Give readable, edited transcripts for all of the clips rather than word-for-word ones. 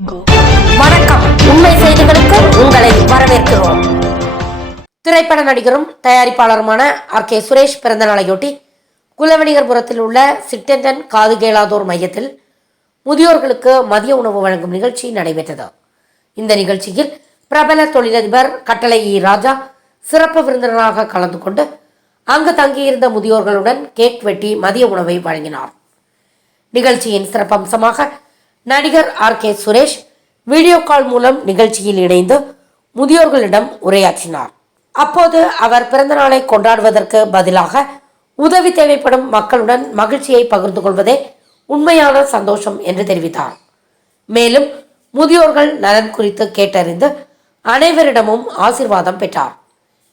வணக்கம். உண்மை செய்திகளுக்கு உங்களை வரவேற்கிறோம். திரைப்பட நடிகரும் தயாரிப்பாளருமான ஆர்.கே. சுரேஷ் பிறந்த நாளையொட்டி குலவணிகர்புரத்தில் உள்ள சிட்டெண்டன் காது கேளாதோர் மையத்தில் முதியோர்களுக்கு மதிய உணவு வழங்கும் நிகழ்ச்சி நடைபெற்றது. இந்த நிகழ்ச்சியில் பிரபல தொழிலதிபர் கட்டளை ராஜா சிறப்பு விருந்தினராக கலந்து கொண்டு அங்கு தங்கியிருந்த முதியோர்களுடன் கேக் வெட்டி மதிய உணவை வழங்கினார். நிகழ்ச்சியின் சிறப்பம்சமாக நடிகர் ஆர்.கே. சுரேஷ் வீடியோ கால் மூலம் நிகழ்ச்சியில் இணைந்து முதியோர்களிடம் உரையாற்றினார். அப்போது அவர் பிறந்த நாளை கொண்டாடுவதற்கு பதிலாக உதவி தேவைப்படும் மக்களுடன் மகிழ்ச்சியை பகிர்ந்து கொள்வதே உண்மையான சந்தோஷம் என்று தெரிவித்தார். மேலும் முதியோர்கள் நலன் குறித்து கேட்டறிந்து அனைவரிடமும் ஆசீர்வாதம் பெற்றார்.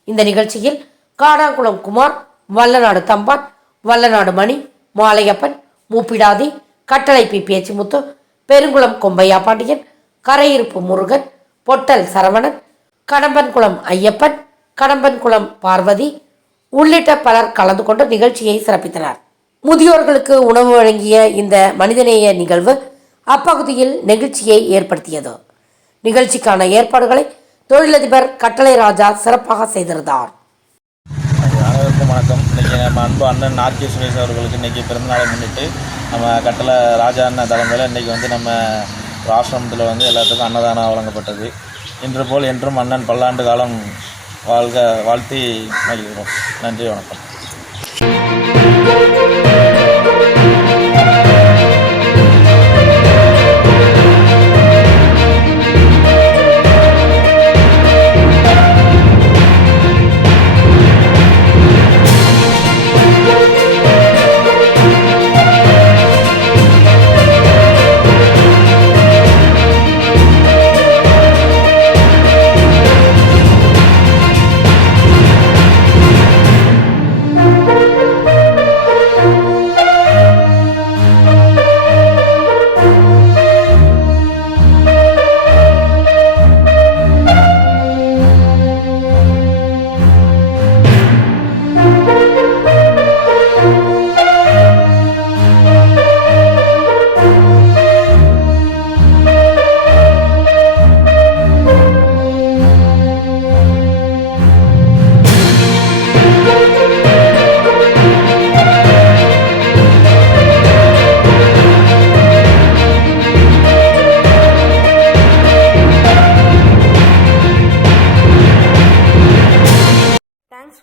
இந்த நிகழ்ச்சியில் காடாங்குளம் குமார், வல்லநாடு தம்பான், வல்லநாடு மணி, மாலையப்பன், மூப்பிடாதி, கட்டளை பேச்சிமுத்து, பெருங்குளம் கொம்பையா பாண்டியன், கரையிருப்பு முருகன், பொட்டல் சரவணன், கடம்பன்குளம் ஐயப்பன், கடம்பன்குளம் பார்வதி உள்ளிட்ட பலர் கலந்து கொண்டு நிகழ்ச்சியை சிறப்பித்தனர். முதியோர்களுக்கு உணவு வழங்கிய இந்த மனிதநேய நிகழ்வு அப்பகுதியில் நெகிழ்ச்சியை ஏற்படுத்தியது. நிகழ்ச்சிக்கான ஏற்பாடுகளை தொழிலதிபர் கட்டளை ராஜா சிறப்பாக செய்திருந்தார். அனைவருக்கும் வணக்கம். இன்றைக்கி நம்ம அன்பு அண்ணன் ஆர்.கே. சுரேஷ் அவர்களுக்கு இன்றைக்கி பிறந்தநாளை முன்னிட்டு நம்ம கட்டளை ராஜா அண்ணன் தலைமையில் இன்றைக்கி நம்ம ஆசிரமத்தில் எல்லாத்துக்கும் அன்னதானம் வழங்கப்பட்டது. இன்று போல் என்றும் அண்ணன் பல்லாண்டு காலம் வாழ்க வாழ்த்தி மகிழ்கிறோம். நன்றி, வணக்கம்.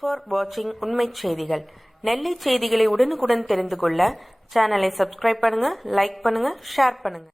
ஃபார் வாட்சிங் உண்மை செய்திகள். நெல்லை செய்திகளை உடனுக்குடன் தெரிந்து கொள்ள சேனலை சப்ஸ்கிரைப் பண்ணுங்க, லைக் பண்ணுங்க, ஷேர் பண்ணுங்க.